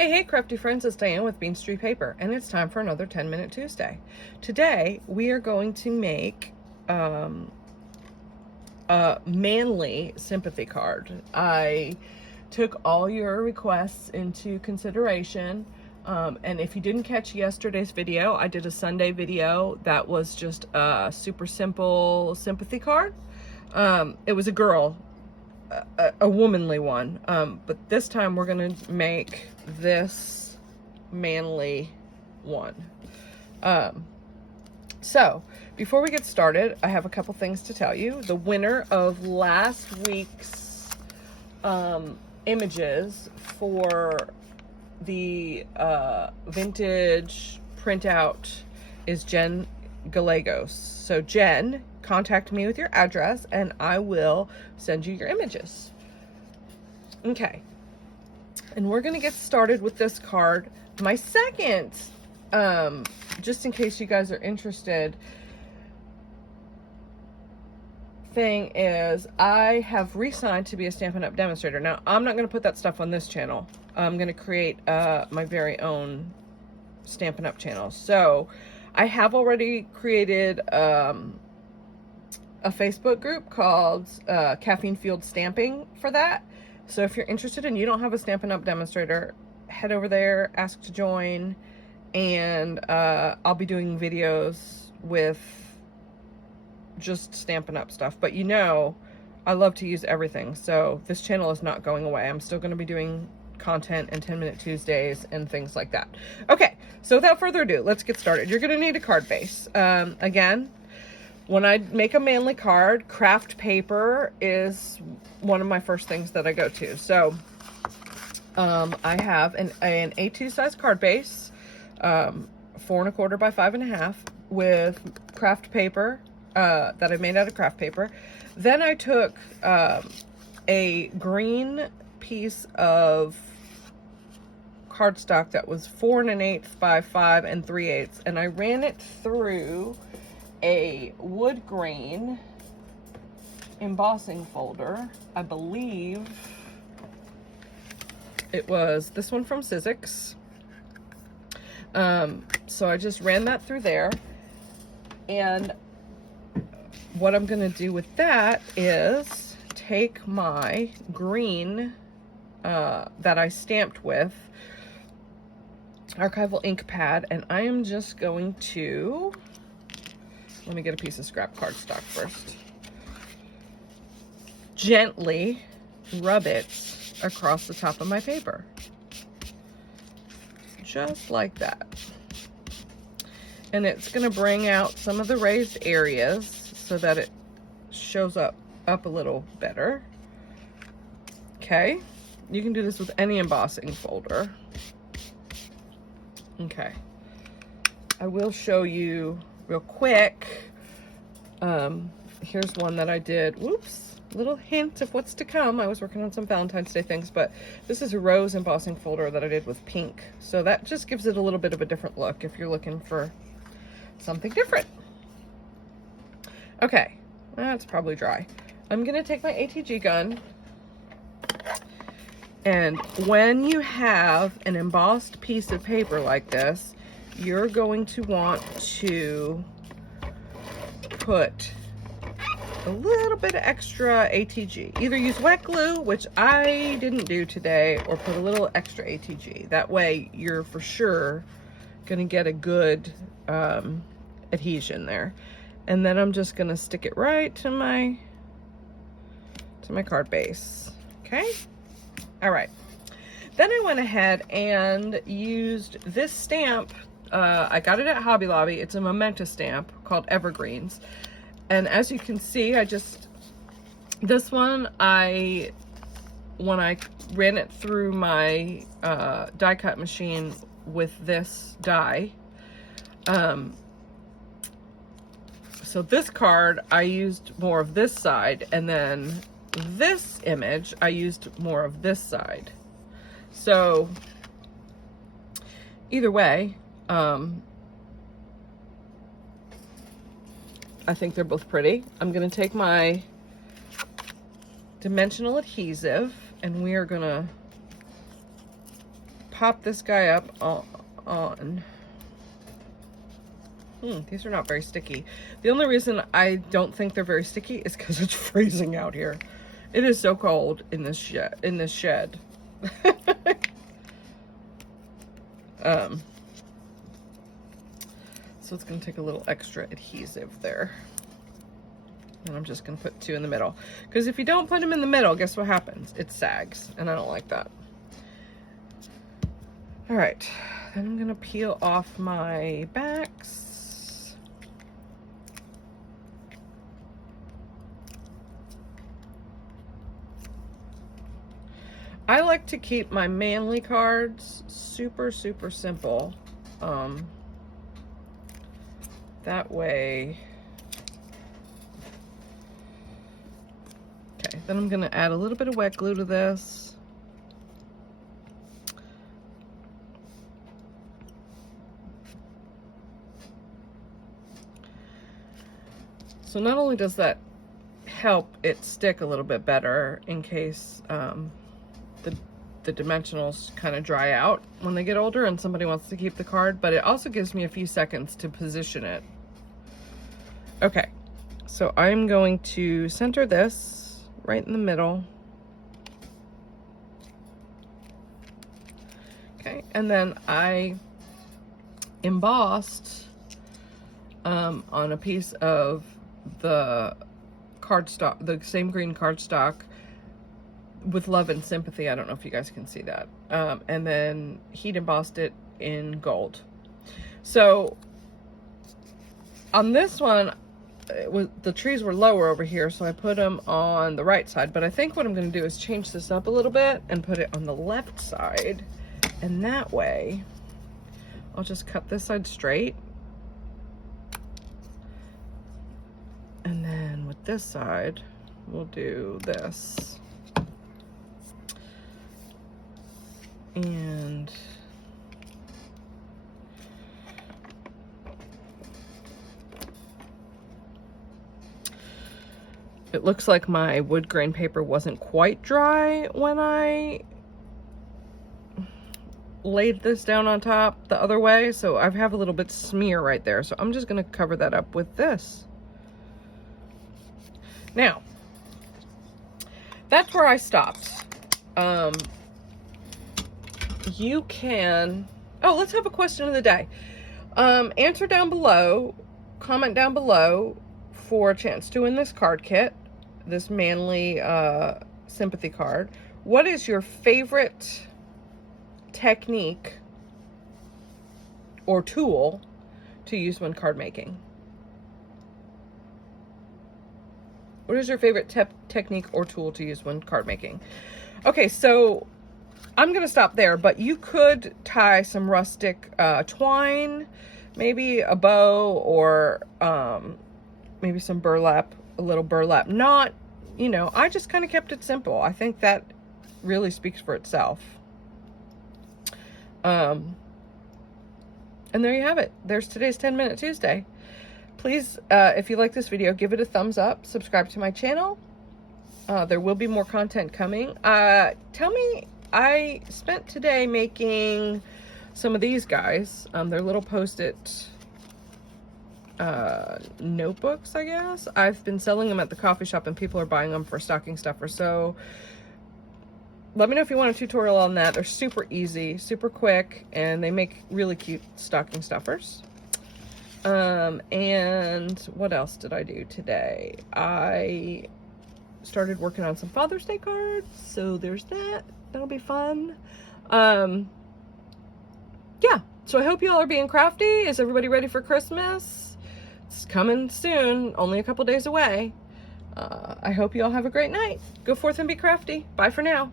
Hey, crafty friends, it's Diann with Bean Street Paper, and it's time for another 10-Minute Tuesday. Today, we are going to make a manly sympathy card. I took all your requests into consideration, and if you didn't catch yesterday's video, I did a Sunday video that was just a super simple sympathy card. It was a girl, a womanly one, but this time we're gonna make this manly one. So before we get started, I have a couple things to tell you. The winner of last week's images for the vintage printout is Jen Gallegos. So Jen, contact me with your address and I will send you your images. Okay, and we're gonna get started with this card. My second, just in case you guys are interested, thing is I have re-signed to be a Stampin' Up! Demonstrator. Now, I'm not gonna put that stuff on this channel. I'm gonna create my very own Stampin' Up! Channel. So I have already created a Facebook group called Caffeine Fueled Stamping for that. So if you're interested and you don't have a Stampin' Up! Demonstrator, head over there, ask to join, and I'll be doing videos with just Stampin' Up! Stuff. But you know, I love to use everything, so this channel is not going away. I'm still going to be doing content and 10-Minute Tuesdays and things like that. Okay, so without further ado, let's get started. You're going to need a card base. Again, when I make a manly card, craft paper is one of my first things that I go to. So I have an A2 size card base, 4 1/4 by 5 1/2 with craft paper that I made out of craft paper. Then I took a green piece of cardstock that was 4 1/8 by 5 3/8, and I ran it through a wood grain embossing folder. I believe it was this one from Sizzix. So I just ran that through there, and what I'm going to do with that is take my green that I stamped with archival ink pad, and I am just going to, let me get a piece of scrap cardstock first, gently rub it across the top of my paper, just like that. And it's going to bring out some of the raised areas so that it shows up a little better. Okay, you can do this with any embossing folder. Okay, I will show you real quick. Here's one that I did. Whoops, little hint of what's to come. I was working on some Valentine's Day things, but this is a rose embossing folder that I did with pink. So that just gives it a little bit of a different look if you're looking for something different. Okay, that's probably dry. I'm gonna take my ATG gun, and when you have an embossed piece of paper like this, you're going to want to put a little bit of extra ATG. Either use wet glue, which I didn't do today, or put a little extra ATG. That way you're for sure gonna get a good adhesion there. And then I'm just gonna stick it right to my card base. Okay, all right. Then I went ahead and used this stamp. I got it at Hobby Lobby. It's a memento stamp called Evergreens. And as you can see, this one, when I ran it through my die cut machine with this die, so this card, I used more of this side, and then this image, I used more of this side. So either way, I think they're both pretty. I'm gonna take my dimensional adhesive and we are gonna pop this guy up on. These are not very sticky. The only reason I don't think they're very sticky is because it's freezing out here. It is so cold in this shed. So it's going to take a little extra adhesive there. And I'm just going to put 2 in the middle. Because if you don't put them in the middle, guess what happens? It sags. And I don't like that. Alright. Then I'm going to peel off my backs. I like to keep my manly cards super, super simple. That way. Okay, then I'm going to add a little bit of wet glue to this. So not only does that help it stick a little bit better in case the dimensionals kind of dry out when they get older and somebody wants to keep the card, but it also gives me a few seconds to position it. Okay, so I'm going to center this right in the middle. Okay, and then I embossed on a piece of the cardstock, the same green cardstock, with Love and Sympathy. I don't know if you guys can see that. And then heat embossed it in gold. So on this one, the trees were lower over here, so I put them on the right side. But I think what I'm going to do is change this up a little bit and put it on the left side. And that way, I'll just cut this side straight. And then with this side, we'll do this. And it looks like my wood grain paper wasn't quite dry when I laid this down on top the other way, so I have a little bit smear right there. So I'm just going to cover that up with this. Now, that's where I stopped. You can, let's have a question of the day. Answer down below, comment down below for a chance to win this card kit, this manly sympathy card. What is your favorite technique or tool to use when card making? What is your favorite technique or tool to use when card making? Okay, so I'm going to stop there, but you could tie some rustic twine, maybe a bow, or maybe some burlap, a little burlap knot. You know, I just kind of kept it simple. I think that really speaks for itself. And there you have it. There's today's 10-Minute Tuesday. Please, if you like this video, give it a thumbs up. Subscribe to my channel. There will be more content coming. Tell me, I spent today making some of these guys. They're little Post-it notebooks, I guess. I've been selling them at the coffee shop and people are buying them for stocking stuffers. So let me know if you want a tutorial on that. They're super easy, super quick, and they make really cute stocking stuffers. And what else did I do today? I started working on some Father's Day cards, so there's that. That'll be fun. Yeah, so I hope you all are being crafty. Is everybody ready for Christmas? It's coming soon, only a couple days away. I hope you all have a great night. Go forth and be crafty. Bye for now.